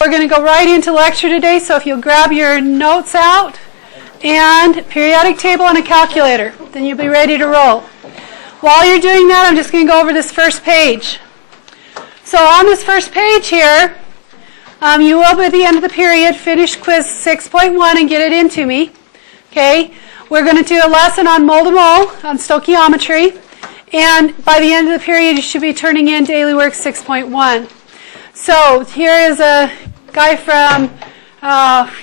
We're going to go right into lecture today, so if you'll grab your notes out and periodic table and a calculator, then you'll be ready to roll. While you're doing that, I'm just going to go over this first page. So on this first page here, you will, by the end of the period, finish quiz 6.1 and get it into me. Okay? We're going to do a lesson on mole-to-mole, on stoichiometry, and by the end of the period, you should be turning in daily work 6.1. So here is a guy from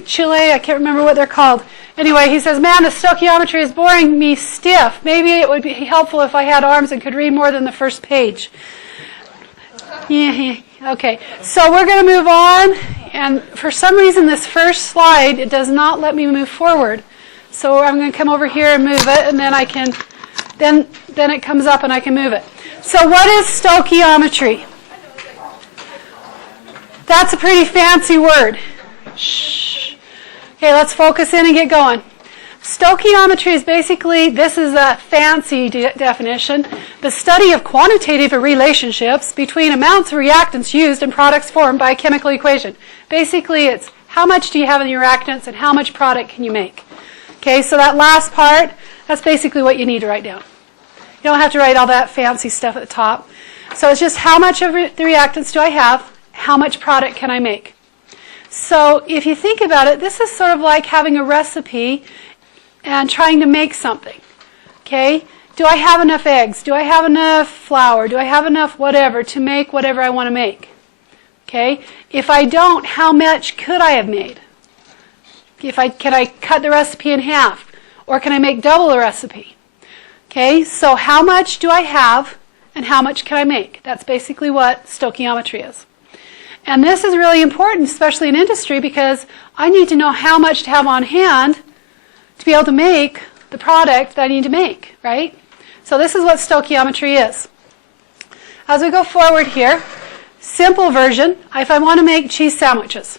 Chile. I can't remember what they're called. Anyway, he says, man, the stoichiometry is boring me stiff. Maybe it would be helpful if I had arms and could read more than the first page. Yeah. Okay, so we're going to move on. And for some reason, this first slide, it does not let me move forward. So I'm going to come over here and move it, and then I can, then it comes up and I can move it. So what is stoichiometry? That's a pretty fancy word. Shh. Okay, let's focus in and get going. Stoichiometry is basically, this is a fancy definition, the study of quantitative relationships between amounts of reactants used in products formed by a chemical equation. Basically, it's how much do you have in your reactants and how much product can you make. Okay, so that last part, that's basically what you need to write down. You don't have to write all that fancy stuff at the top. So it's just how much of the reactants do I have? How much product can I make? So if you think about it, this is sort of like having a recipe and trying to make something. Okay? Do I have enough eggs? Do I have enough flour? Do I have enough whatever to make whatever I want to make? Okay? If I don't, how much could I have made? Can I cut the recipe in half? Or can I make double the recipe? Okay? So how much do I have and how much can I make? That's basically what stoichiometry is. And this is really important, especially in industry, because I need to know how much to have on hand to be able to make the product that I need to make, right? So this is what stoichiometry is. As we go forward here, simple version, if I want to make cheese sandwiches,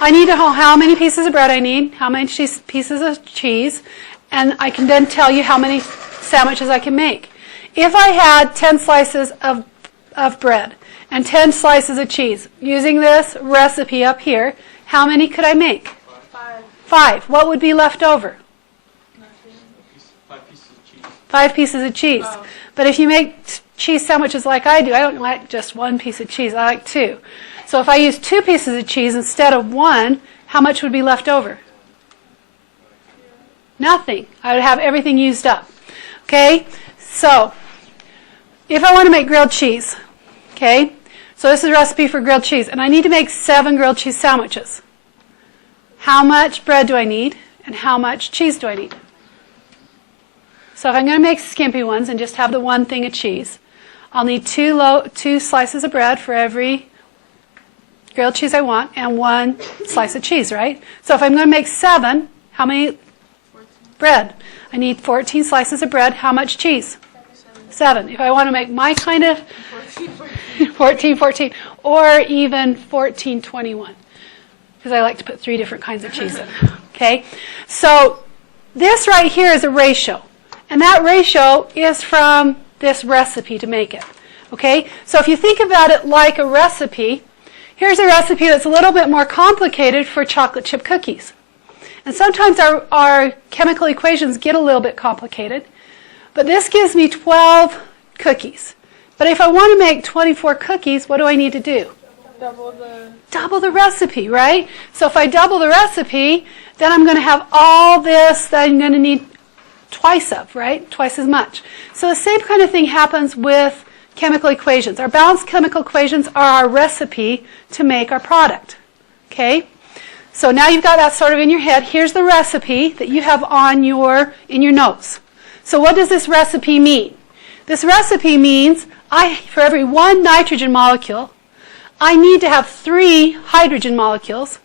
I need to know how many pieces of bread I need, how many pieces of cheese, and I can then tell you how many sandwiches I can make. If I had 10 slices of bread, and 10 slices of cheese. Using this recipe up here, how many could I make? 5. What would be left over? 5 pieces of cheese. 5 pieces of cheese. Oh. But if you make cheese sandwiches like I do, I don't like just 1 piece of cheese. I like 2. So if I use 2 pieces of cheese instead of 1, how much would be left over? Nothing. I would have everything used up. Okay? So, if I want to make grilled cheese, okay, so this is a recipe for grilled cheese, and I need to make 7 grilled cheese sandwiches. How much bread do I need, and how much cheese do I need? So if I'm going to make skimpy ones and just have the 1 thing of cheese, I'll need 2 slices of bread for every grilled cheese I want, and 1 slice of cheese, right? So if I'm going to make 7, how many 14. bread? I need 14 slices of bread. How much cheese? 7. If I want to make my kind of 14, or even 1421, because I like to put 3 different kinds of cheese in. Okay, so this right here is a ratio, and that ratio is from this recipe to make it. Okay, so if you think about it like a recipe, here's a recipe that's a little bit more complicated for chocolate chip cookies, and sometimes our chemical equations get a little bit complicated. But this gives me 12 cookies. But if I want to make 24 cookies, what do I need to do? Double the recipe, right? So if I double the recipe, then I'm going to have all this that I'm going to need twice of, right? Twice as much. So the same kind of thing happens with chemical equations. Our balanced chemical equations are our recipe to make our product. Okay? So now you've got that sort of in your head. Here's the recipe that you have in your notes. So what does this recipe mean? This recipe means for every 1 nitrogen molecule, I need to have 3 hydrogen molecules,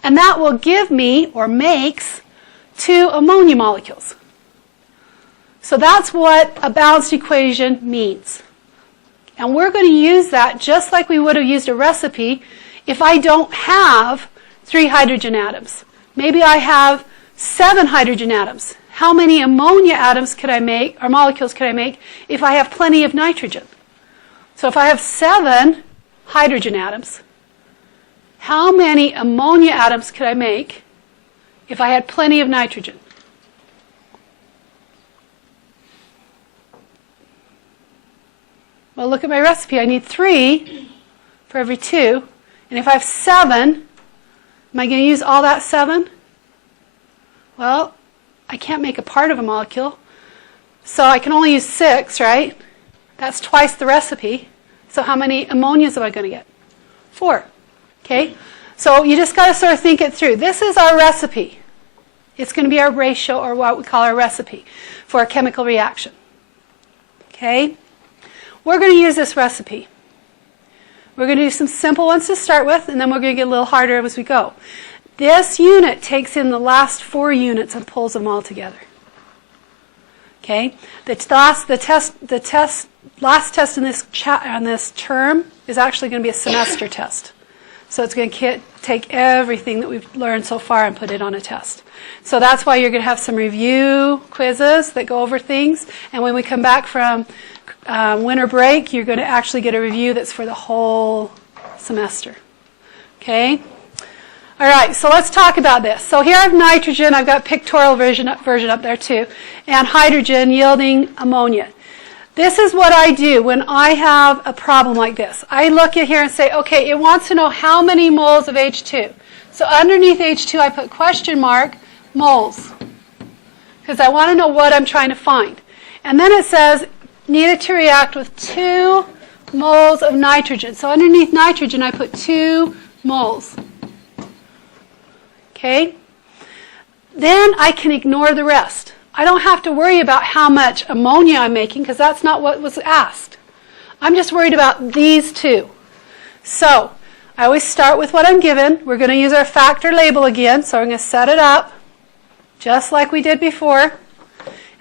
and that will give me, or makes, 2 ammonia molecules. So that's what a balanced equation means. And we're going to use that just like we would have used a recipe if I don't have 3 hydrogen atoms. Maybe I have 7 hydrogen atoms. How many ammonia atoms could I make, or molecules could I make, if I have plenty of nitrogen? So if I have 7 hydrogen atoms, how many ammonia atoms could I make if I had plenty of nitrogen? Well, look at my recipe. I need 3 for every 2. And if I have 7, am I going to use all that 7? Well, I can't make a part of a molecule. So I can only use 6, right? That's twice the recipe. So how many ammonias am I going to get? 4. Okay? So you just got to sort of think it through. This is our recipe. It's going to be our ratio, or what we call our recipe, for a chemical reaction. Okay? We're going to use this recipe. We're going to do some simple ones to start with, and then we're going to get a little harder as we go. This unit takes in the last 4 units and pulls them all together. Okay? The last test in this term is actually going to be a semester test. So it's going to take everything that we've learned so far and put it on a test. So that's why you're going to have some review quizzes that go over things. And when we come back from winter break, you're going to actually get a review that's for the whole semester. Okay? All right, so let's talk about this. So here I have nitrogen. I've got pictorial version up there too. And hydrogen yielding ammonia. This is what I do when I have a problem like this. I look at here and say, okay, it wants to know how many moles of H2. So underneath H2, I put question mark, moles. Because I want to know what I'm trying to find. And then it says, needed to react with 2 moles of nitrogen. So underneath nitrogen, I put 2 moles. Okay? Then I can ignore the rest. I don't have to worry about how much ammonia I'm making because that's not what was asked. I'm just worried about these 2. So I always start with what I'm given. We're going to use our factor label again. So I'm going to set it up just like we did before.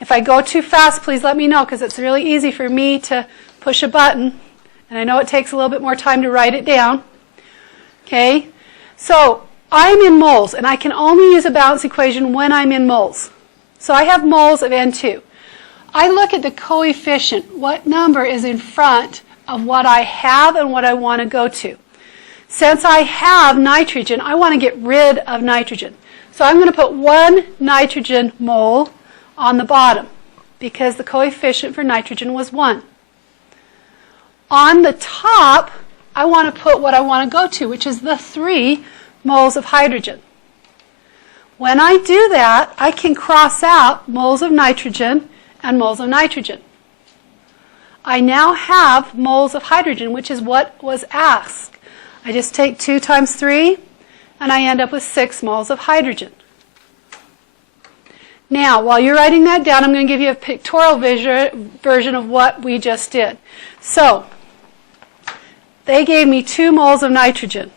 If I go too fast, please let me know because it's really easy for me to push a button. And I know it takes a little bit more time to write it down. Okay? So I'm in moles, and I can only use a balance equation when I'm in moles. So I have moles of N2. I look at the coefficient, what number is in front of what I have and what I want to go to. Since I have nitrogen, I want to get rid of nitrogen. So I'm going to put 1 nitrogen mole on the bottom because the coefficient for nitrogen was 1. On the top, I want to put what I want to go to, which is the 3 moles of hydrogen. When I do that, I can cross out moles of nitrogen and moles of nitrogen. I now have moles of hydrogen, which is what was asked. I just take 2 times 3, and I end up with 6 moles of hydrogen. Now, while you're writing that down, I'm going to give you a pictorial version of what we just did. So, they gave me 2 moles of nitrogen.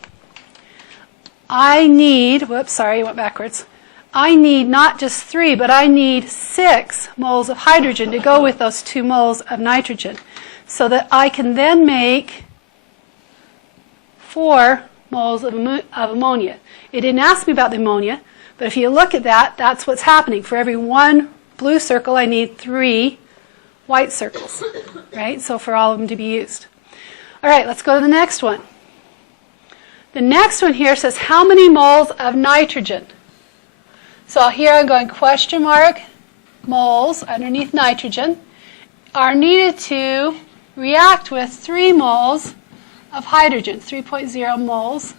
I need, whoops, sorry, I went backwards. I need not just 3, but I need 6 moles of hydrogen to go with those 2 moles of nitrogen so that I can then make 4 moles of ammonia. It didn't ask me about the ammonia, but if you look at that, that's what's happening. For every 1 blue circle, I need 3 white circles, right? So for all of them to be used. All right, let's go to the next one. The next one here says how many moles of nitrogen? So here I'm going question mark, moles underneath nitrogen are needed to react with 3 moles of hydrogen, 3.0 moles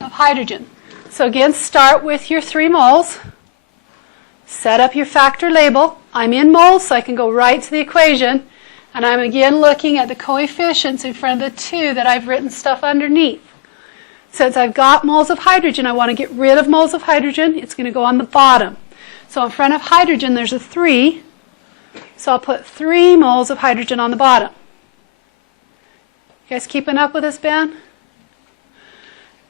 of hydrogen. So again, start with your 3 moles. Set up your factor label. I'm in moles, so I can go right to the equation. And I'm again looking at the coefficients in front of the 2 that I've written stuff underneath. Since I've got moles of hydrogen, I want to get rid of moles of hydrogen. It's going to go on the bottom. So in front of hydrogen, there's a 3. So I'll put 3 moles of hydrogen on the bottom. You guys keeping up with this, Ben?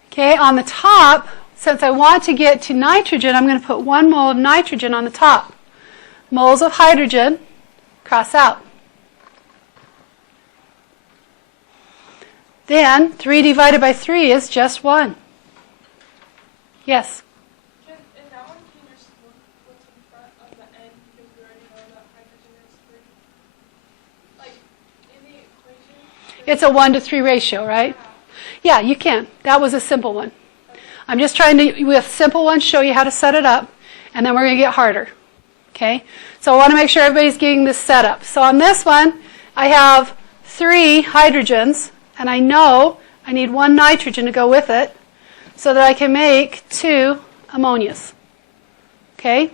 Okay, on the top, since I want to get to nitrogen, I'm going to put 1 mole of nitrogen on the top. Moles of hydrogen, cross out. Then 3 divided by 3 is just 1. Yes? In that one, can you just look what's in front of the N because we already know that hydrogen is 3? Like, in the equation... It's a 1 to 3 ratio, right? Yeah, you can. That was a simple one. I'm just trying to, with simple ones, show you how to set it up, and then we're going to get harder. Okay? So I want to make sure everybody's getting this set up. So on this one, I have 3 hydrogens, and I know I need 1 nitrogen to go with it so that I can make 2 ammonias. Okay?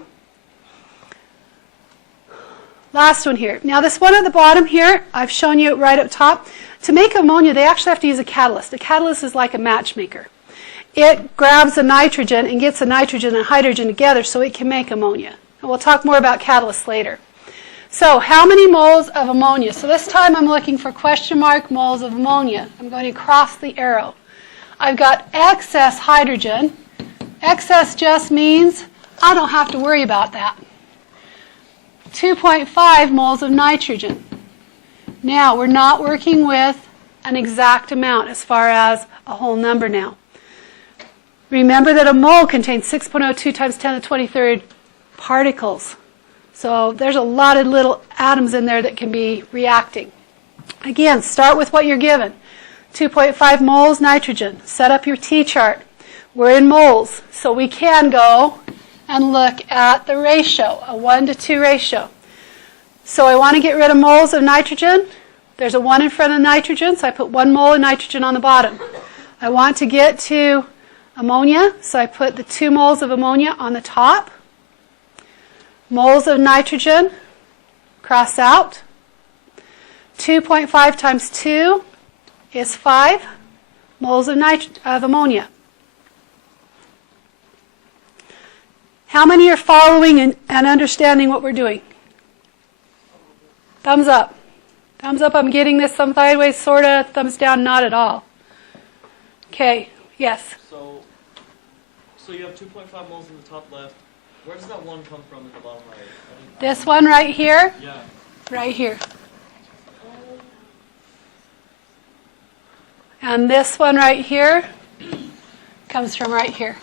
Last one here. Now this one at the bottom here, I've shown you right up top. To make ammonia, they actually have to use a catalyst. A catalyst is like a matchmaker. It grabs a nitrogen and gets a nitrogen and hydrogen together so it can make ammonia. And we'll talk more about catalysts later. So how many moles of ammonia? So this time I'm looking for question mark moles of ammonia. I'm going to cross the arrow. I've got excess hydrogen. Excess just means I don't have to worry about that. 2.5 moles of nitrogen. Now, we're not working with an exact amount as far as a whole number now. Remember that a mole contains 6.02 times 10 to the 23rd particles. So there's a lot of little atoms in there that can be reacting. Again, start with what you're given. 2.5 moles nitrogen. Set up your T-chart. We're in moles, so we can go and look at the ratio, a 1 to 2 ratio. So I want to get rid of moles of nitrogen. There's a 1 in front of nitrogen, so I put 1 mole of nitrogen on the bottom. I want to get to ammonia, so I put the 2 moles of ammonia on the top. Moles of nitrogen, cross out. 2.5 times 2 is 5 moles of ammonia. How many are following and understanding what we're doing? Thumbs up. Thumbs up, I'm getting this some sideways, sort of. Thumbs down, not at all. Okay, yes? So you have 2.5 moles in the top left. Where does that 1 come from in the bottom right? This one right here? Yeah. Right here. And this one right here comes from right here.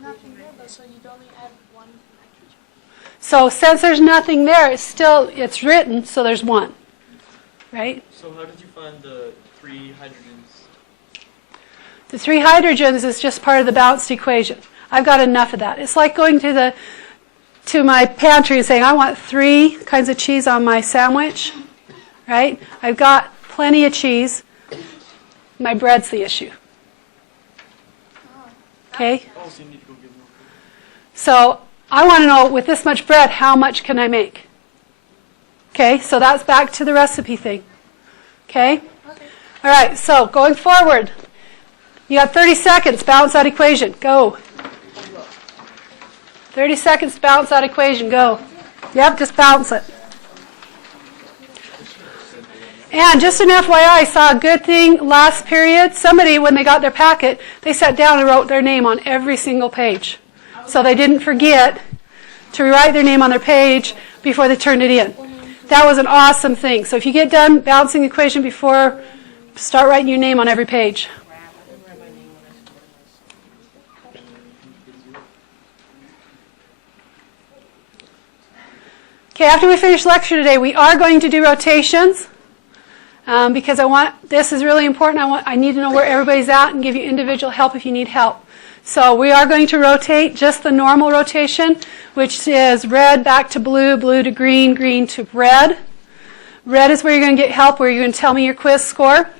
Nothing there though, so you'd only add 1 nitrogen. So since there's nothing there, it's written, so there's 1. Right? So how did you find the 3 hydrogens? The 3 hydrogens is just part of the balanced equation. I've got enough of that. It's like going to my pantry and saying, I want 3 kinds of cheese on my sandwich. Right? I've got plenty of cheese. My bread's the issue. Okay? Oh, so you need to go get more. So I want to know, with this much bread, how much can I make? Okay, so that's back to the recipe thing. Okay? All right, so going forward, you got 30 seconds, balance that equation. Go. 30 seconds to balance that equation. Go. Yep, just balance it. And just an FYI, I saw a good thing last period. Somebody, when they got their packet, they sat down and wrote their name on every single page. So they didn't forget to write their name on their page before they turned it in. That was an awesome thing. So if you get done balancing the equation before, start writing your name on every page. Okay, after we finish lecture today, we are going to do rotations because this is really important. I need to know where everybody's at and give you individual help if you need help. So we are going to rotate just the normal rotation, which is red back to blue, blue to green, green to red. Red is where you're going to get help, where you're going to tell me your quiz score.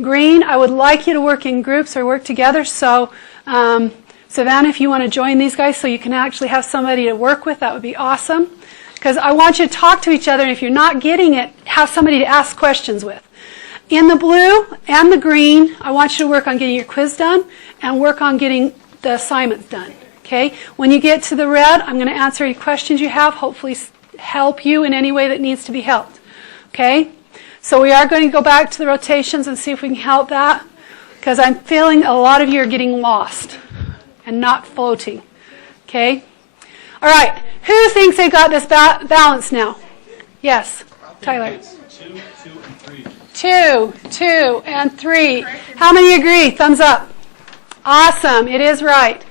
Green, I would like you to work in groups or work together. So Savannah, if you want to join these guys so you can actually have somebody to work with, that would be awesome. Because I want you to talk to each other, and if you're not getting it, have somebody to ask questions with. In the blue and the green, I want you to work on getting your quiz done and work on getting the assignments done. Okay? When you get to the red, I'm going to answer any questions you have, hopefully help you in any way that needs to be helped. Okay? So we are going to go back to the rotations and see if we can help that, because I'm feeling a lot of you are getting lost and not floating. Okay? All right. Who thinks they've got this balance now? Yes, Tyler. 2, 2, and 3. 2, 2, and 3. How many agree? Thumbs up. Awesome. It is right.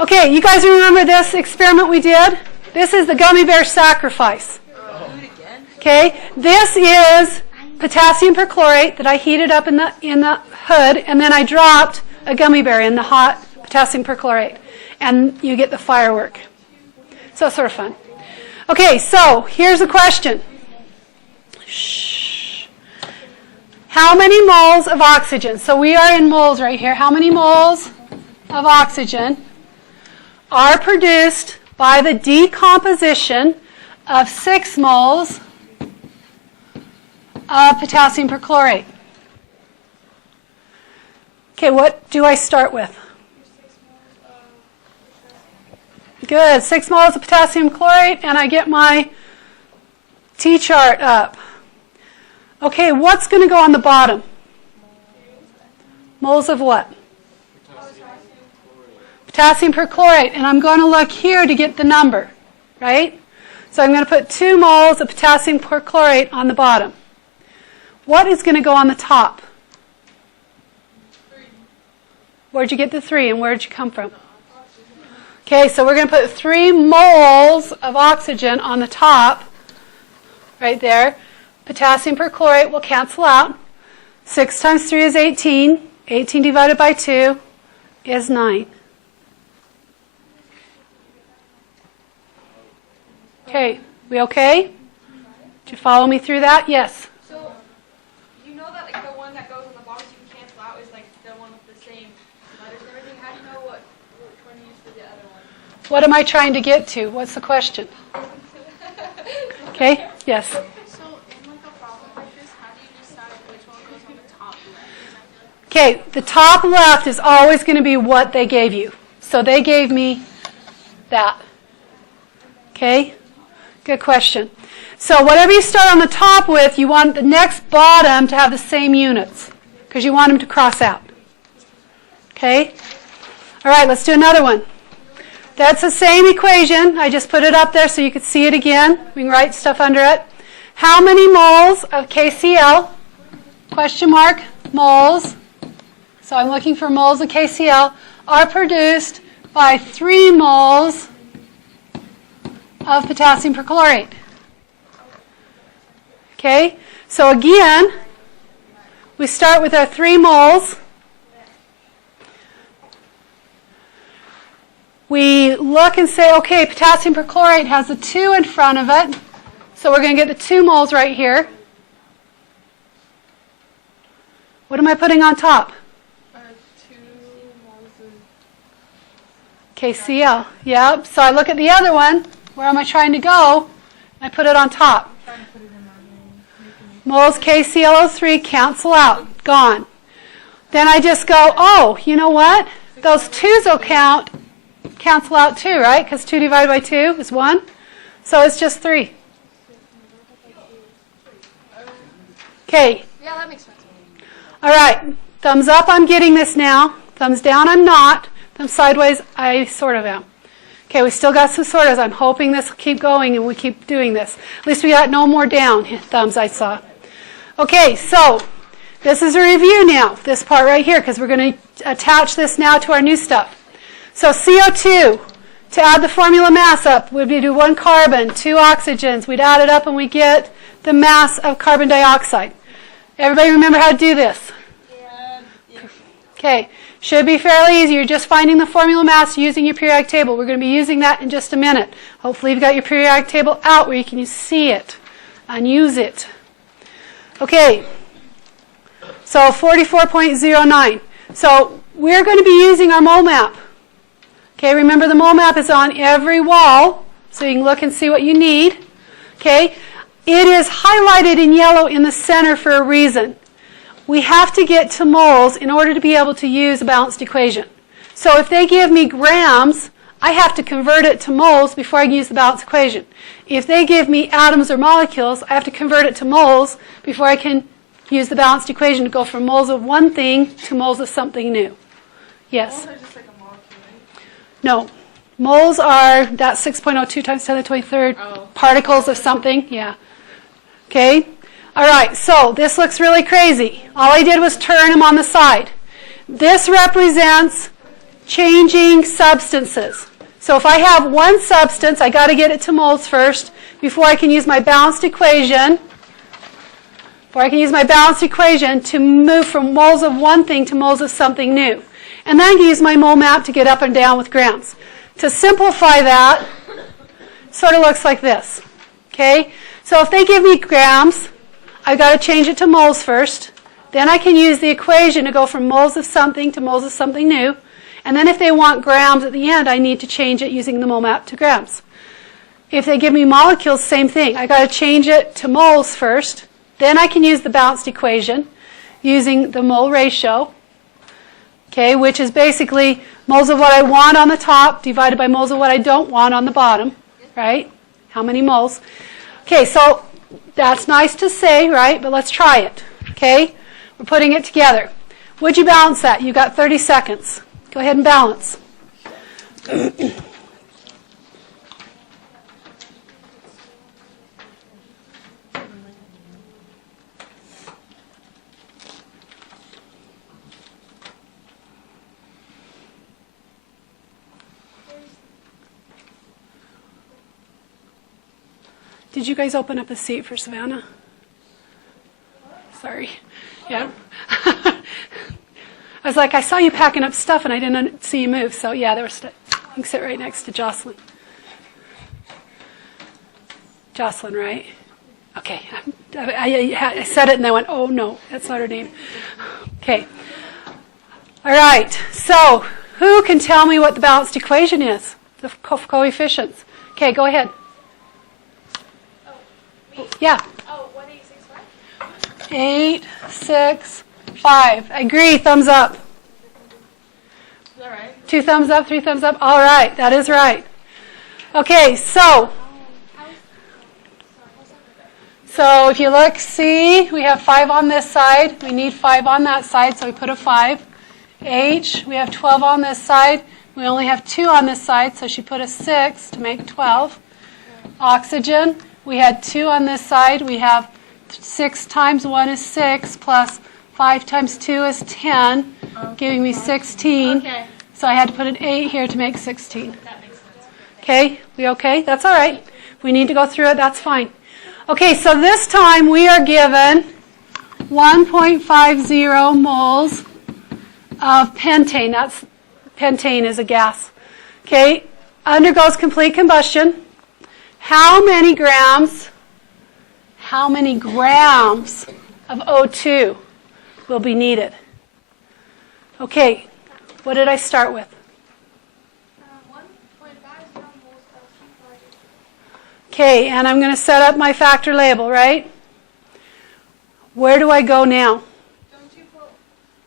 Okay, you guys remember this experiment we did? This is the gummy bear sacrifice. Okay, this is potassium perchlorate that I heated up in the hood, and then I dropped a gummy bear in the hot potassium perchlorate, and you get the firework. So it's sort of fun. Okay, so here's a question. Shh. How many moles of oxygen? So we are in moles right here. How many moles of oxygen are produced by the decomposition of 6 moles of potassium perchlorate? Okay, what do I start with? Good, 6 moles of potassium chlorate, and I get my T-chart up. Okay, what's going to go on the bottom? Moles of what? Potassium perchlorate, and I'm going to look here to get the number, right? So I'm going to put 2 moles of potassium perchlorate on the bottom. What is going to go on the top? 3. Where'd you get the 3, and where'd you come from? Okay, so we're going to put 3 moles of oxygen on the top, right there. Potassium perchlorate will cancel out. 6 times 3 is 18. 18 divided by 2 is 9. Okay, we okay? Did you follow me through that? Yes. So, you know that like the one that goes on the bottom so you can cancel out is like the one with the same letters and everything. How do you know which one to use for the other one? What am I trying to get to? What's the question? Okay, yes. So, in like a problem like this, how do you decide which one goes on the top left? Okay, the top left is always going to be what they gave you. So they gave me that. Okay? Good question. So whatever you start on the top with, you want the next bottom to have the same units because you want them to cross out. Okay? All right, let's do another one. That's the same equation. I just put it up there so you could see it again. We can write stuff under it. How many moles of KCl, question mark, moles, so I'm looking for moles of KCl, are produced by 3 moles of potassium perchlorate? Okay, so again, we start with our 3 moles. We look and say, okay, potassium perchlorate has a 2 in front of it, so we're going to get the 2 moles right here. What am I putting on top? 2 moles of KCl. Yep. So I look at the other one. Where am I trying to go? I put it on top. Moles KClO3 cancel out. Gone. Then I just go, oh, you know what? Those 2's will cancel out too, right? Because 2 divided by 2 is 1. So it's just 3. Okay. Yeah, that makes sense. All right. Thumbs up, I'm getting this now. Thumbs down, I'm not. Thumbs sideways, I sort of am. Okay, we still got some sort of. I'm hoping this will keep going and we keep doing this. At least we got no more down thumbs I saw. Okay, so this is a review now, this part right here, because we're going to attach this now to our new stuff. So CO2, to add the formula mass up, would be do 1 carbon, 2 oxygens. We'd add it up and we get the mass of carbon dioxide. Everybody remember how to do this? Yeah. Okay, should be fairly easy. You're just finding the formula mass using your periodic table. We're going to be using that in just a minute. Hopefully you've got your periodic table out where you can see it and use it. Okay, so 44.09. So we're going to be using our mole map. Okay, remember the mole map is on every wall, so you can look and see what you need. Okay, it is highlighted in yellow in the center for a reason. We have to get to moles in order to be able to use a balanced equation. So if they give me grams, I have to convert it to moles before I can use the balanced equation. If they give me atoms or molecules, I have to convert it to moles before I can use the balanced equation to go from moles of one thing to moles of something new. Yes? Moles are just like a molecule, right? No. Moles are that 6.02 times 10 to the 23rd particles of something. Yeah. Okay? All right, so this looks really crazy. All I did was turn them on the side. This represents changing substances. So if I have one substance, I got to get it to moles first before I can use my balanced equation Or I can use my balanced equation to move from moles of one thing to moles of something new. And then I can use my mole map to get up and down with grams. To simplify that, sort of looks like this. Okay? So if they give me grams, I've got to change it to moles first. Then I can use the equation to go from moles of something to moles of something new. And then if they want grams at the end, I need to change it using the mole map to grams. If they give me molecules, same thing. I've got to change it to moles first. Then I can use the balanced equation using the mole ratio, okay, which is basically moles of what I want on the top divided by moles of what I don't want on the bottom, right? How many moles? Okay, so that's nice to say, right? But let's try it, okay? We're putting it together. Would you balance that? You've got 30 seconds. Go ahead and balance. Did you guys open up a seat for Savannah? Sorry. Yeah. I was like, I saw you packing up stuff and I didn't see you move. So yeah, there was stuff. You can sit right next to Jocelyn. Jocelyn, right? Okay. I said it and I went, oh no, that's not her name. Okay. All right. So who can tell me what the balanced equation is? The coefficients. Okay, go ahead. Yeah. Oh, 1865? 8, 6, 5. I agree. Thumbs up. Is that right? 2 thumbs up, 3 thumbs up. All right. That is right. Okay, so if you look, see, we have 5 on this side. We need 5 on that side, so we put a 5. H, we have 12 on this side. We only have 2 on this side, so she put a 6 to make 12. Oxygen. We had 2 on this side. We have 6 times 1 is 6, plus 5 times 2 is 10, giving me 16. Okay. So I had to put an 8 here to make 16. That makes sense. Okay? We okay? That's all right. If we need to go through it, that's fine. Okay, so this time we are given 1.50 moles of pentane. That's pentane is a gas. Okay? Undergoes complete combustion. How many grams of O2 will be needed? Okay, what did I start with? 1.5 moles of C5H12. Okay, and I'm going to set up my factor label, right? Where do I go now? Don't you put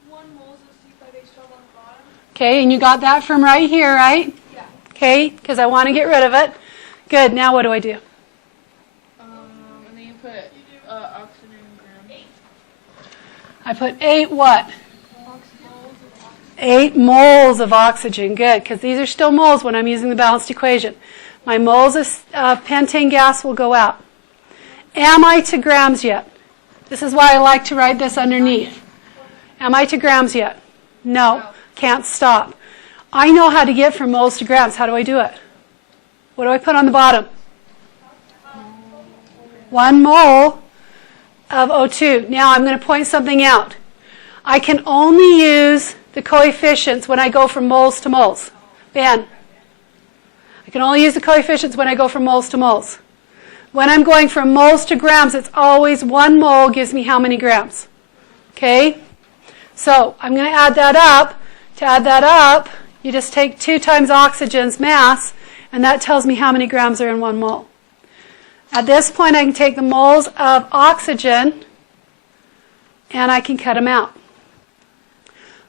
1 moles of C5H12 on the bottom? Okay, and you got that from right here, right? Yeah. Okay, because I want to get rid of it. Good, now what do I do? And then you put oxygen grams. 8. I put 8 what? Moles of oxygen. 8 moles of oxygen. Good, because these are still moles when I'm using the balanced equation. My moles of pentane gas will go out. Am I to grams yet? This is why I like to write this underneath. Am I to grams yet? No. Can't stop. I know how to get from moles to grams. How do I do it? What do I put on the bottom? 1 mole of O2. Now I'm going to point something out. I can only use the coefficients when I go from moles to moles. Ben, I can only use the coefficients when I go from moles to moles. When I'm going from moles to grams, it's always 1 mole gives me how many grams? Okay? So I'm going to add that up. To add that up, you just take 2 times oxygen's mass, and that tells me how many grams are in 1 mole. At this point, I can take the moles of oxygen, and I can cut them out.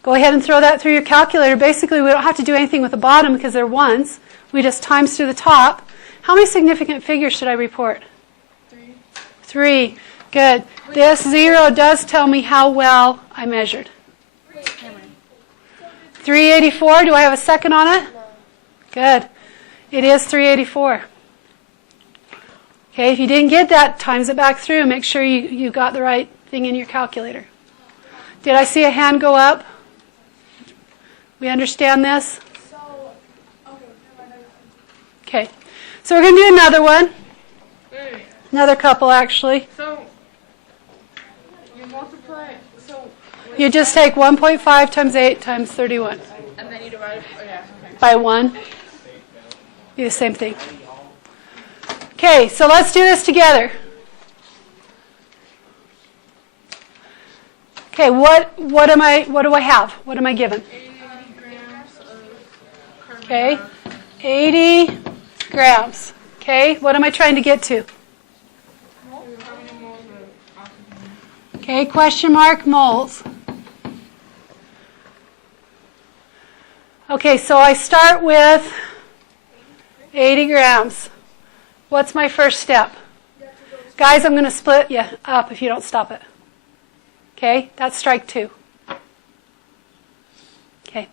Go ahead and throw that through your calculator. Basically, we don't have to do anything with the bottom because they're ones. We just times through the top. How many significant figures should I report? 3. 3. Good. This 0 does tell me how well I measured. 384. Do I have a second on it? Good. It is 384. Okay, if you didn't get that, times it back through. Make sure you got the right thing in your calculator. Did I see a hand go up? We understand this? Okay. So we're going to do another one. Another couple, actually. So, You just take 1.5 times 8 times 31 And then you divide it, okay. by 1. Do the same thing. Okay, so let's do this together. Okay, what do I have? What am I given? 80 grams of carbon. Okay, 80 grams. Okay, what am I trying to get to? How many moles of oxygen? Okay, question mark, moles. Okay, so I start with 80 grams. What's my first step? Guys, I'm going to split you up if you don't stop it. Okay, that's strike 2. Okay.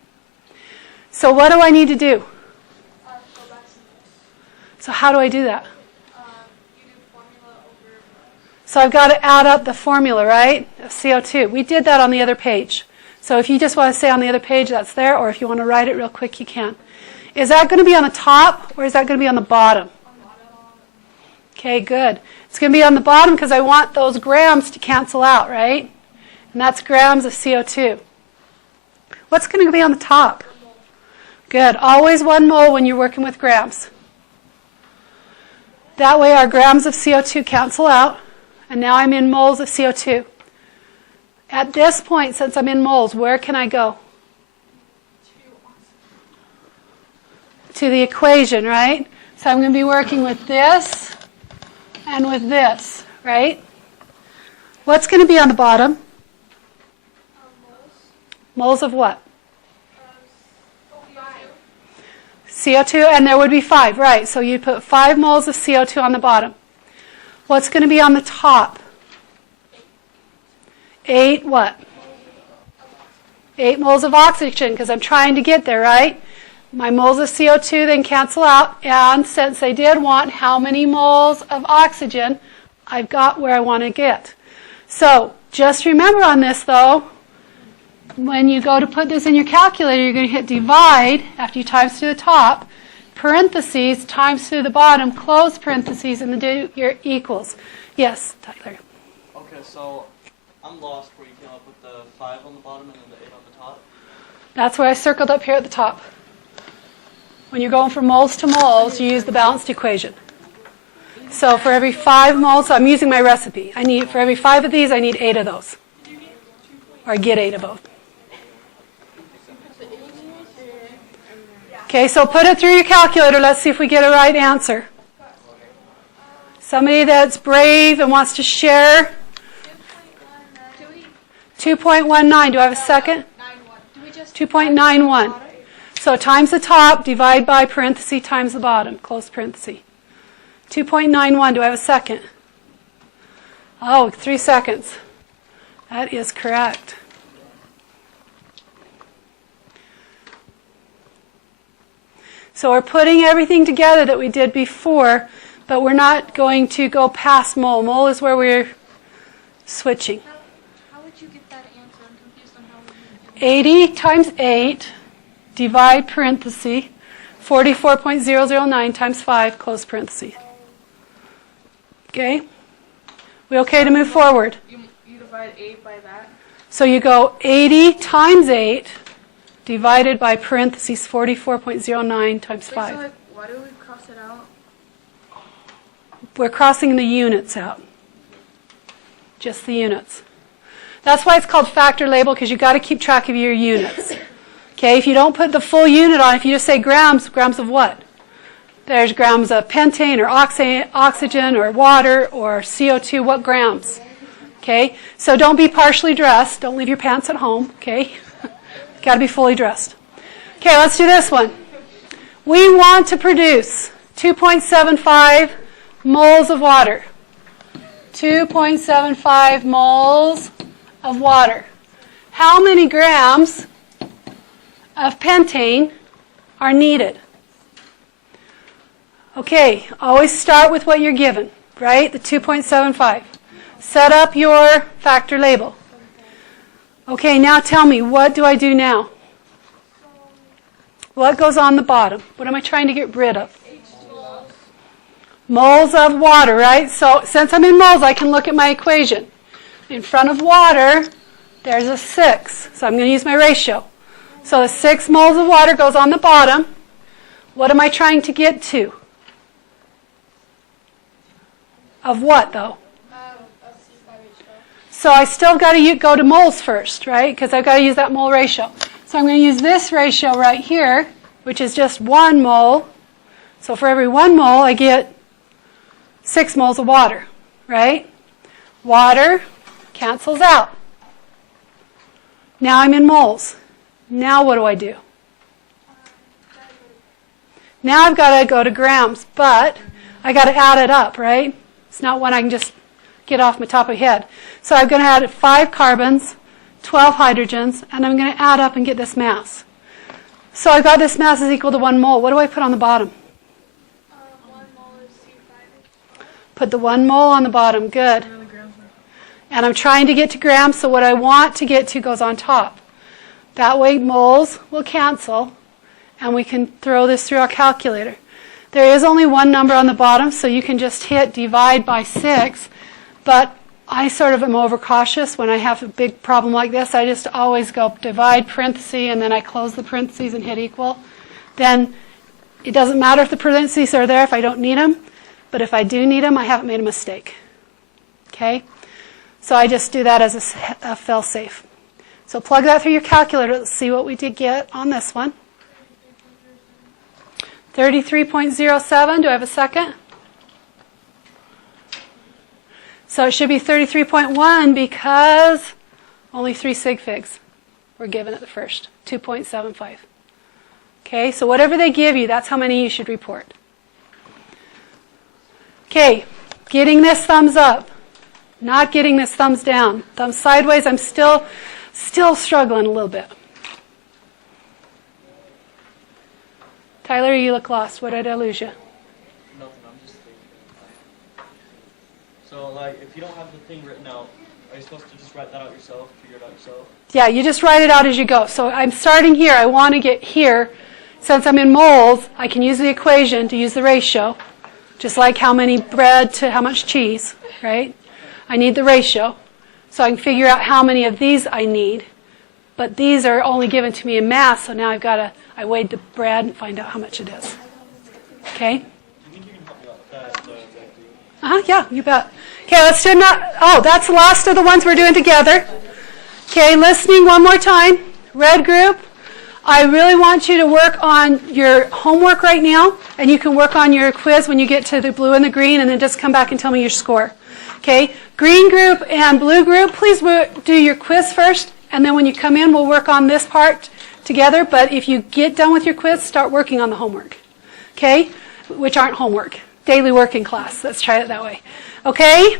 So what do I need to do? So how do I do that? You do formula over. So I've got to add up the formula, right, of CO2. We did that on the other page. So if you just want to say on the other page, that's there, or if you want to write it real quick, you can. Is that going to be on the top, or is that going to be on the bottom? Okay, good. It's going to be on the bottom because I want those grams to cancel out, right? And that's grams of CO2. What's going to be on the top? Good. Always 1 mole when you're working with grams. That way our grams of CO2 cancel out, and now I'm in moles of CO2. At this point, since I'm in moles, where can I go? To the equation, right? So I'm going to be working with this and with this, right? What's going to be on the bottom? Moles of what? CO2, and there would be 5, right? So you put 5 moles of CO2 on the bottom. What's going to be on the top? 8 what? 8 moles of oxygen, because I'm trying to get there, right? My moles of CO2 then cancel out, and since they did want how many moles of oxygen, I've got where I want to get. So just remember on this, though, when you go to put this in your calculator, you're going to hit divide after you times through the top, parentheses, times through the bottom, close parentheses, and then do your equals. Yes, Tyler. Okay, so I'm lost where you came up with the 5 on the bottom and then the 8 on the top. That's where I circled up here at the top. When you're going from moles to moles, you use the balanced equation. So for every 5 moles, so I'm using my recipe. For every 5 of these, I need 8 of those. Or I get 8 of both. Okay, so put it through your calculator. Let's see if we get a right answer. Somebody that's brave and wants to share. 2.19. Do I have a second? 2.91. So times the top, divide by parenthesis, times the bottom, close parenthesis. 2.91. Do I have a second? Oh, 3 seconds. That is correct. So we're putting everything together that we did before, but we're not going to go past mole. Mole is where we're switching. How would you get that answer? I'm confused on how we get 80 times 8, divide parenthesis, 44.009 times 5, close parenthesis. Okay? We okay to move forward? You divide 8 by that? So you go 80 times 8, divided by parentheses 44.09 times 5. So, why do we cross it out? We're crossing the units out. Just the units. That's why it's called factor label, because you've got to keep track of your units. Okay, if you don't put the full unit on, if you just say grams, grams of what? There's grams of pentane or oxygen or water or CO2, what grams? Okay, so don't be partially dressed. Don't leave your pants at home, okay? Got to be fully dressed. Okay, let's do this one. We want to produce 2.75 moles of water. 2.75 moles of water. How many grams of pentane are needed? Okay, always start with what you're given, right? The 2.75. Set up your factor label. Okay, now tell me, what do I do now? What goes on the bottom? What am I trying to get rid of? Moles of water, right? So since I'm in moles, I can look at my equation. In front of water, There's a 6. So I'm going to use my ratio. So the 6 moles of water goes on the bottom. What am I trying to get to? Of what, though? So I still got to go to moles first, right? Because I've got to use that mole ratio. So I'm going to use this ratio right here, which is just 1 mole. So for every 1 mole, I get 6 moles of water, right? Water cancels out. Now I'm in moles. Now what do I do? Now I've got to go to grams, but I got to add it up, right? It's not one I can just get off my top of my head. So I'm going to add 5 carbons, 12 hydrogens, and I'm going to add up and get this mass. So I got this mass is equal to 1 mole. What do I put on the bottom? 1 mole is C5H12. Put the 1 mole on the bottom. Good. And I'm trying to get to grams, so what I want to get to goes on top. That way moles will cancel, and we can throw this through our calculator. There is only one number on the bottom, so you can just hit divide by 6, but I sort of am overcautious when I have a big problem like this. I just always go divide parenthesis, and then I close the parentheses and hit equal. Then it doesn't matter if the parentheses are there if I don't need them, but if I do need them, I haven't made a mistake. Okay? So I just do that as a fail-safe. So plug that through your calculator. Let's see what we did get on this one. 33.07. Do I have a second? So it should be 33.1 because only 3 sig figs were given at the first. 2.75. Okay, so whatever they give you, that's how many you should report. Okay, getting this thumbs up. Not getting this thumbs down. Thumbs sideways, I'm still struggling a little bit. Tyler, you look lost. What did I lose you? Nothing, I'm just thinking. So, like, if you don't have the thing written out, are you supposed to just write that out yourself, figure it out yourself? Yeah, you just write it out as you go. So I'm starting here. I want to get here. Since I'm in moles, I can use the equation to use the ratio. Just like how many bread to how much cheese, right? I need the ratio. So I can figure out how many of these I need. But these are only given to me in mass, so now I weighed the bread and find out how much it is. Okay? Do you think you can help me out with that? Yeah, you bet. Okay, let's do that's the last of the ones we're doing together. Okay, listening one more time. Red group, I really want you to work on your homework right now, and you can work on your quiz when you get to the blue and the green, and then just come back and tell me your score. Okay, green group and blue group, please do your quiz first, and then when you come in, we'll work on this part together. But if you get done with your quiz, start working on the homework. Okay, which aren't homework. Daily work in class. Let's try it that way. Okay?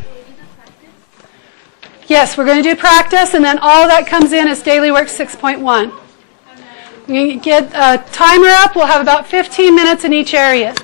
Yes, we're going to do practice, and then all that comes in as daily work 6.1. We're going to get a timer up. We'll have about 15 minutes in each area.